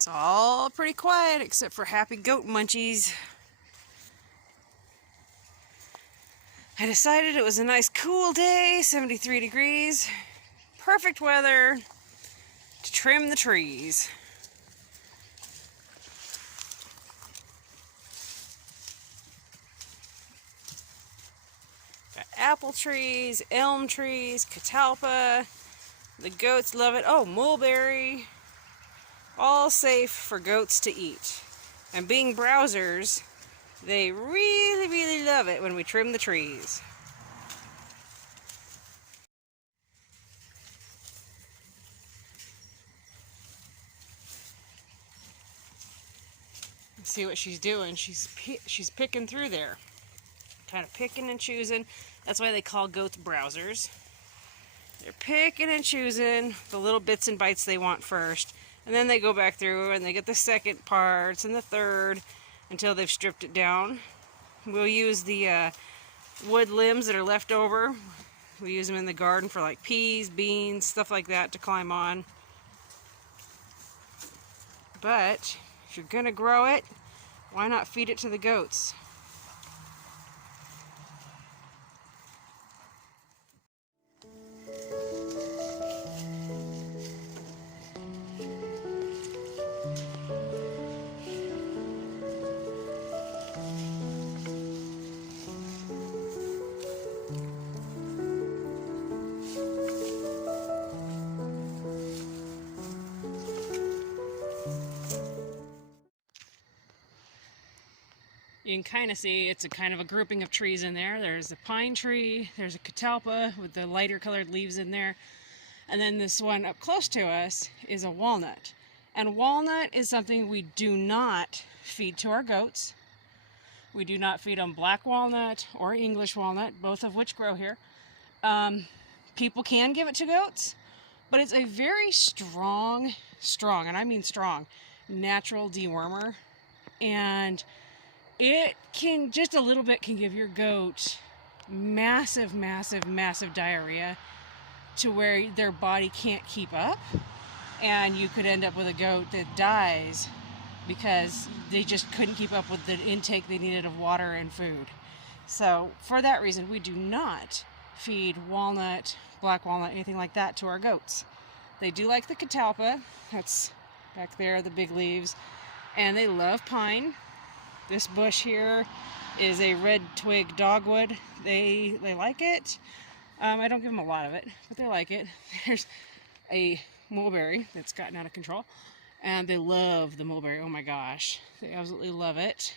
It's all pretty quiet except for happy goat munchies. I decided it was a nice cool day, 73 degrees, perfect weather to trim the trees. Got apple trees, elm trees, catalpa. The goats love it. Oh, mulberry. All safe for goats to eat. And being browsers, they really, really love it when we trim the trees. See what she's doing. She's picking through there. Kind of picking and choosing. That's why they call goats browsers. They're picking and choosing the little bits and bites they want first. And then they go back through and they get the second parts and the third until they've stripped it down. We'll use the wood limbs that are left over. We use them in the garden for like peas, beans, stuff like that to climb on. But if you're gonna grow it, why not feed it to the goats? You can kind of see it's a kind of a grouping of trees in there. There's a pine tree, there's a catalpa with the lighter colored leaves in there, and then this one up close to us is a walnut. And walnut is something we do not feed to our goats. We do not feed them black walnut or English walnut, both of which grow here. People can give it to goats, but it's a very strong, and I mean strong, natural dewormer. And it can, just a little bit can give your goat massive, massive, massive diarrhea to where their body can't keep up. And you could end up with a goat that dies because they just couldn't keep up with the intake they needed of water and food. So for that reason, we do not feed walnut, black walnut, anything like that to our goats. They do like the catalpa, that's back there, the big leaves, and they love pine. This bush here is a red twig dogwood. They like it. I don't give them a lot of it, but they like it. There's a mulberry that's gotten out of control, and they love the mulberry. Oh my gosh, they absolutely love it.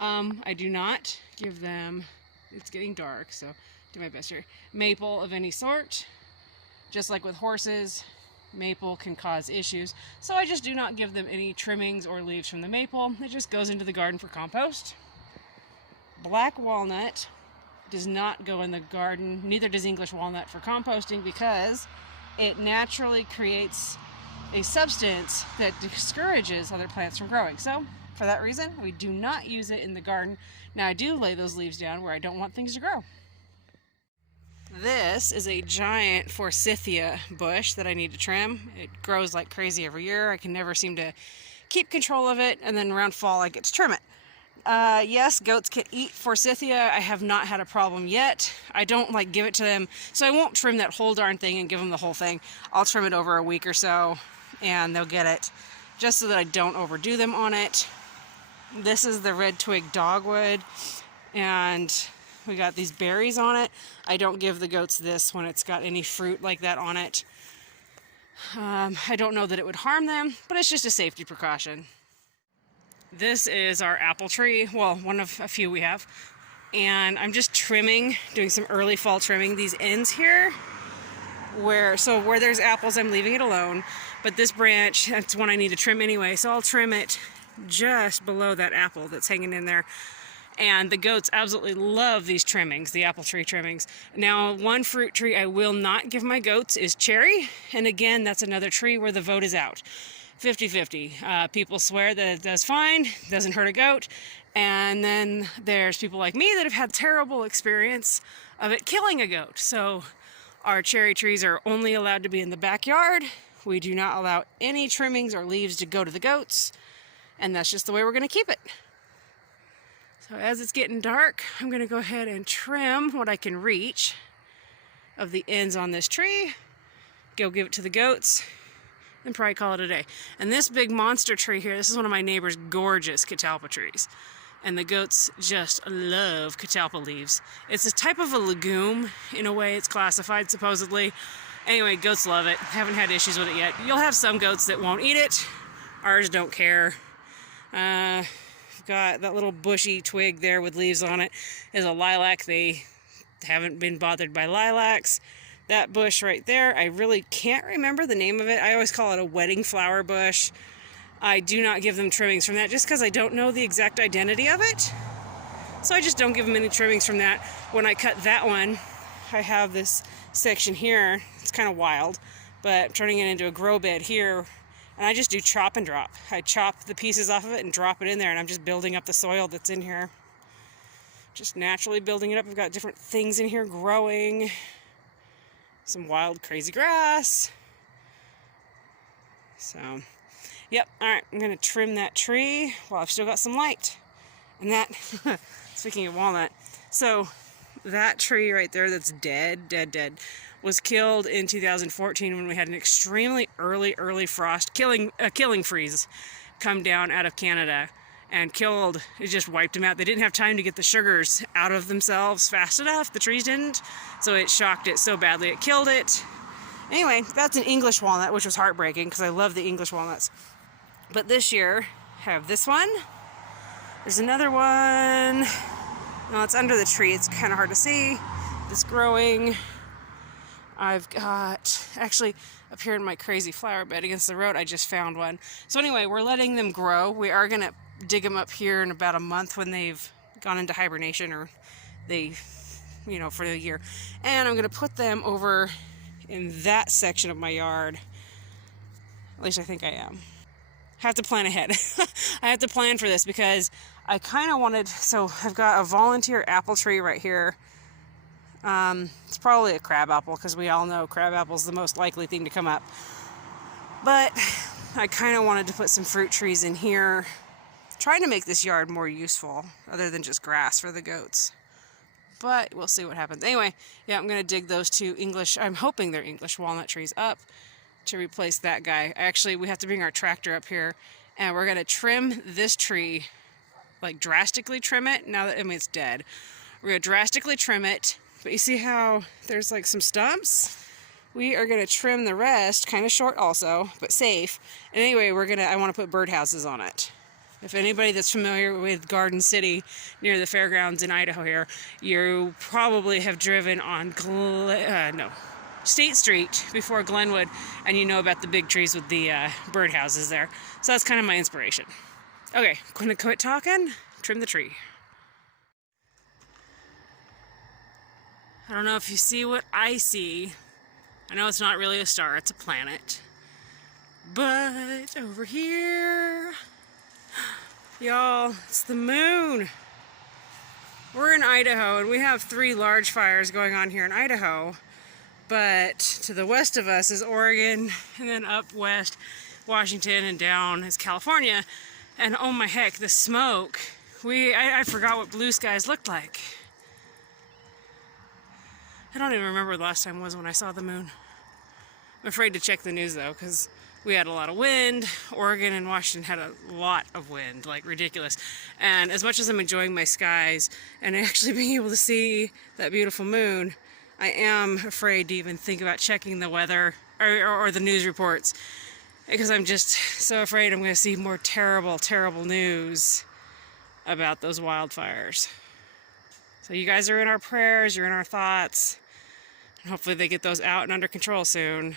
I do not give them, it's getting dark, so do my best here, maple of any sort. Just like with horses, maple can cause issues, so I just do not give them any trimmings or leaves from the maple. It just goes into the garden for compost. Black walnut does not go in the garden, neither does English walnut for composting, because it naturally creates a substance that discourages other plants from growing. So for that reason, we do not use it in the garden. Now I do lay those leaves down where I don't want things to grow. This is a giant forsythia bush that I need to trim. It grows like crazy every year. I can never seem to keep control of it, and then around fall I get to trim it. Yes, goats can eat forsythia. I have not had a problem yet. I don't like give it to them, so I won't trim that whole darn thing and give them the whole thing. I'll trim it over a week or so and they'll get it, just so that I don't overdo them on it. This is the red twig dogwood, and we got these berries on it. I don't give the goats this when it's got any fruit like that on it. I don't know that it would harm them, but it's just a safety precaution. This is our apple tree, well, one of a few we have, and I'm just trimming, doing some early fall trimming. These ends here, where there's apples, I'm leaving it alone, but this branch, that's one I need to trim anyway, so I'll trim it just below that apple that's hanging in there. And the goats absolutely love these trimmings, the apple tree trimmings. Now, one fruit tree I will not give my goats is cherry, and again, that's another tree where the vote is out. 50-50. People swear that it does fine, doesn't hurt a goat, and then there's people like me that have had terrible experience of it killing a goat. So our cherry trees are only allowed to be in the backyard, We do not allow any trimmings or leaves to go to the goats, and that's just the way we're going to keep it. So as it's getting dark, I'm going to go ahead and trim what I can reach of the ends on this tree, go give it to the goats, and probably call it a day. And this big monster tree here, this is one of my neighbor's gorgeous catalpa trees. And the goats just love catalpa leaves. It's a type of a legume, in a way it's classified, supposedly. Anyway, goats love it. Haven't had issues with it yet. You'll have some goats that won't eat it. Ours don't care. Got that little bushy twig there with leaves on it is a lilac. They haven't been bothered by lilacs. That bush right there, I really can't remember the name of it. I always call it a wedding flower bush. I do not give them trimmings from that just because I don't know the exact identity of it. So I just don't give them any trimmings from that. When I cut that one, I have this section here. It's kind of wild, but I'm turning it into a grow bed here. And I just do chop and drop. I chop the pieces off of it and drop it in there, and I'm just building up the soil that's in here. Just naturally building it up. I've got different things in here growing. Some wild, crazy grass. So, yep, all right, I'm gonna trim that tree while I've still got some light. And that, speaking of walnut, so that tree right there that's dead, was killed in 2014 when we had an extremely early frost, killing freeze come down out of Canada and killed, it just wiped them out. They didn't have time to get the sugars out of themselves fast enough. The trees didn't, so it shocked it so badly it killed it. Anyway, that's an English walnut, which was heartbreaking because I love the English walnuts. But this year, I have this one. There's another one. No, it's under the tree. It's kind of hard to see. It's growing. I've got, actually, up here in my crazy flower bed against the road, I just found one. So anyway, we're letting them grow. We are going to dig them up here in about a month when they've gone into hibernation, or they, for the year. And I'm going to put them over in that section of my yard. At least I think I am. I have to plan ahead. I have to plan for this because I kind of wanted, so I've got a volunteer apple tree right here. It's probably a crab apple because we all know crab apple is the most likely thing to come up. But I kind of wanted to put some fruit trees in here, trying to make this yard more useful other than just grass for the goats. But we'll see what happens. Anyway, yeah, I'm going to dig those two English, I'm hoping they're English walnut trees up to replace that guy. Actually, we have to bring our tractor up here and we're going to trim this tree, like drastically trim it. Now that, it's dead. We're going to drastically trim it. But you see how there's like some stumps? We are going to trim the rest, kind of short also, but safe. And anyway, I want to put birdhouses on it. If anybody that's familiar with Garden City near the fairgrounds in Idaho here, you probably have driven on State Street before Glenwood, and you know about the big trees with the birdhouses there. So that's kind of my inspiration. Okay, I'm going to quit talking, trim the tree. I don't know if you see what I see. I know it's not really a star, it's a planet. But over here, y'all, it's the moon. We're in Idaho and we have 3 large fires going on here in Idaho. But to the west of us is Oregon, and then up west, Washington, and down is California. And oh my heck, the smoke. I forgot what blue skies looked like. I don't even remember the last time was when I saw the moon. I'm afraid to check the news though, because we had a lot of wind. Oregon and Washington had a lot of wind, like ridiculous. And as much as I'm enjoying my skies and actually being able to see that beautiful moon, I am afraid to even think about checking the weather or the news reports, because I'm just so afraid I'm going to see more terrible, terrible news about those wildfires. So you guys are in our prayers, you're in our thoughts, and hopefully they get those out and under control soon.